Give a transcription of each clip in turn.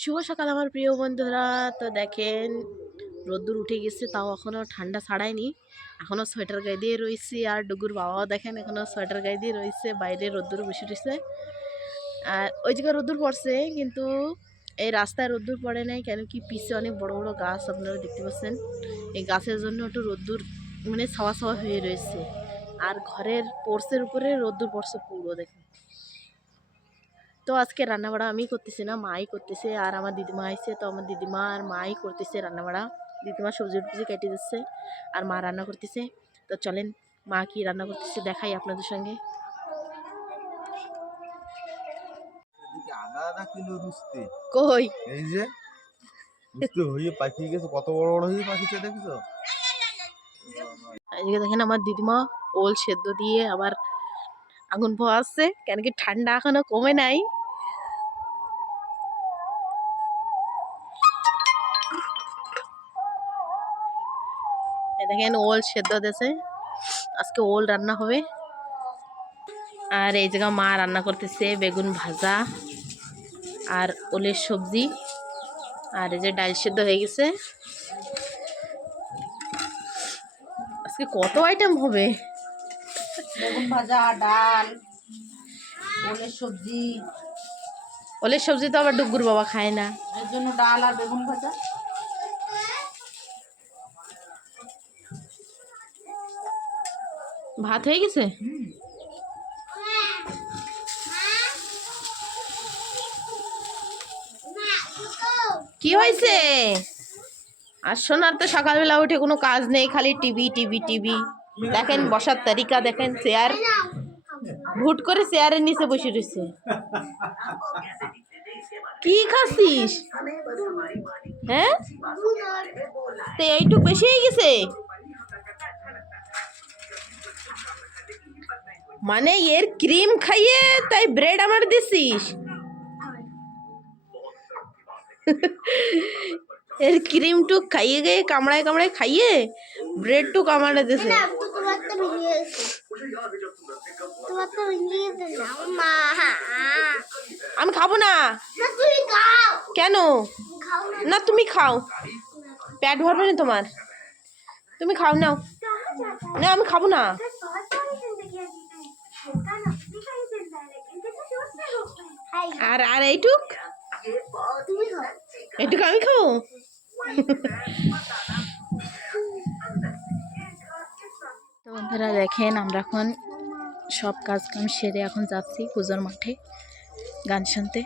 শুভ সকাল আমার প্রিয় বন্ধুরা। তো দেখেন রোদ্দুর উঠে গেছে, তাও এখনও ঠান্ডা ছাড়ায়নি। এখনও সোয়েটার গায়ে দিয়ে রয়েছি। আর ডুগুর বাবাও দেখেন এখনও সোয়েটার গায়ে দিয়ে রয়েছে, বাইরে রোদ্দুর বসে রয়েছে। আর ওই জায়গায় রোদ্দুর পড়ছে, কিন্তু এই রাস্তায় রোদ্দুর পড়ে নাই। কেন কি পিছে অনেক বড় বড় গাছ আপনারা দেখতে পাচ্ছেন, এই গাছের জন্য একটু রোদ্দুর মানে ছাওয়া ছাওয়া হয়ে রয়েছে। আর ঘরের পোর্সের উপরে রোদ্দুর পড়ছে পুরো, দেখেন। তো আজকে রান্নাবাড়া আমি করতেছি না, মাই করতেছে। আর আমার দিদিমা আইছে, তো আমার দিদিমা আর মাই করতেছে রান্নাবাড়া। দিদিমা সবজি টবজি কেটে দিচ্ছে আর মা রান্না করতেছে। তো চলেন মা কি রান্না করতেছে দেখাই আপনাদের সঙ্গে। কই এই যে বুঝতে হয়ে পাখি গেছে, কত বড় বড় হয়ে পাখিটা দেখছো? এদিকে দেখেন আমার দিদিমা ওল সেদ্ধ দিয়ে আবার আগুন পোহাচ্ছে, কেন কি ঠান্ডা এখনো কমে নাই। দেখেন ওল সেদ্ধ দিয়েছে, আজকে ওল রান্না হবে। আর এই জায়গা মা রান্না করতেছে বেগুন ভাজা আর ওলের সবজি। আর এই যে ডাল সেদ্ধ হয়ে গেছে। আজকে কত আইটেম হবে, বেগুন ভাজা, ডাল, ওলের সবজি। ওলের সবজি তো আবার ডুগুর বাবা খায় না, এর জন্য ডাল আর বেগুন ভাজা। ভাত হয়ে গেছে। কি হয়েছে? আর সোনার তো সকালবেলা উঠে কোনো কাজ নেই, খালি টিভি টিভি টিভি। দেখেন বসার তারিকা দেখেন, চেয়ার ভুট করে চেয়ারের নিচে বসে রয়েছে। কি খাচ্ছিস? হ্যাঁ, তো এইটুক বেশি হয়ে গেছে, মানে এর ক্রিম খাইয়ে তাই ব্রেড আমার দিছিস? এর ক্রিম টুক খাইয়ে গিয়ে কামড়ায় কামড়ায় খাইয়ে ব্রেড টুক আমার দিছে। আমি খাবো না। কেন না? তুমি খাও, পেট ভরবে না তোমার, তুমি খাও। নাও না, আমি খাবো না। আর আর এইটুক এইটুক আমি খাবো। তো বন্ধুরা দেখেন, আমরা এখন সব কাজ কাম সেরে এখন যাচ্ছি পূজার মাঠে গান শুনতে।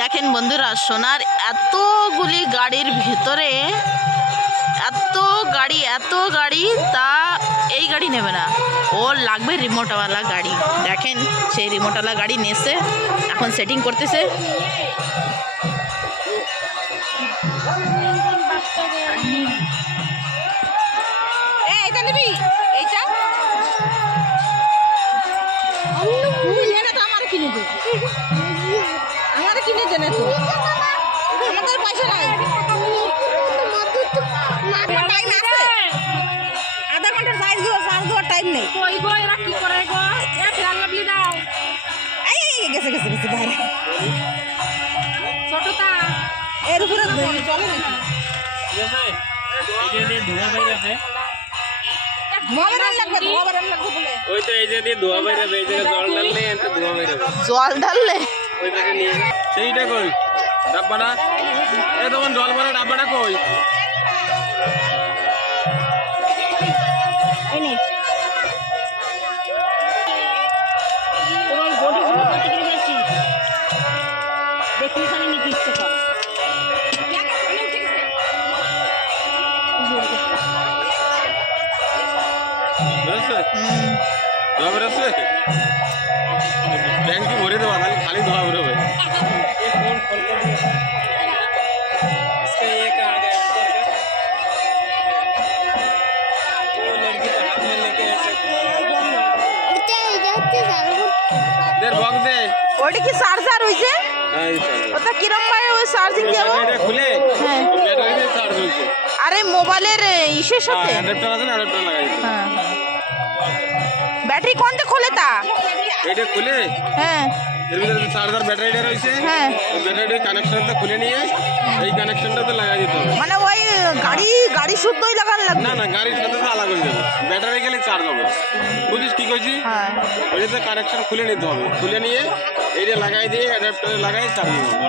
দেখেন বন্ধুরা, সোনার এতগুলি গাড়ির ভেতরে এত গাড়ি, তা এই গাড়ি নেবে না, ওর লাগবে রিমোটওয়ালা গাড়ি। দেখেন সেই রিমোটওয়ালা গাড়ি নিয়েছে, এখন সেটিং করতেছে। এইটা নিবি, এইটা তো আমার কিনে দে, আমার কিনে দেনে তো, আমাদের পয়সা নাই। টাইম আছে, আধা ঘন্টার চার্জ দেওয়ার টাইম নেই। গেছে গেছে গেছে বাইরে, এর উপরে চলে নাকি? জল ঢাললে সেইটা কই ডাব্বাটা, এ তখন জল ভরা ডাব্বাটা কই? ট্যাঙ্কি ভরে দেওয়া, খালি ধোয়া বেরোবে। ওটা কি চার্জার হইছে? ওটা কিরম ভাবে ওই চার্জিং দেবো? খুলে ব্যাটারি দিয়ে চার্জ হইছে। আরে মোবাইলের ইসের সাথে অ্যাডাপ্টার আছে না, অ্যাডাপ্টার লাগাই দিতে। হ্যাঁ, ব্যাটারি কোনটা খোলে তা? এটা খুলে হ্যাঁ, এর ভিতরে চার্জার ব্যাটারিটা রয়েছে, হ্যাঁ, ব্যাটারিটা কানেকশনটা খুলে নিয়ে এই কানেকশনটাতে লাগাই দিতে হবে। মানে ওই গাড়ি শুদ্ধই লাগানো লাগবে? না না, গাড়ির সাথে তো আলাদা হয়ে যাবে, ব্যাটারি গেলে চার্জ হবে। বুঝিস কি কইছি? হ্যাঁ, ওই যে কানেকশন খুলে নিতে হবে, খুলে নিয়ে এইটা লাগাই দিয়ে অ্যাডাপ্টারে লাগাই চার্জ হবে।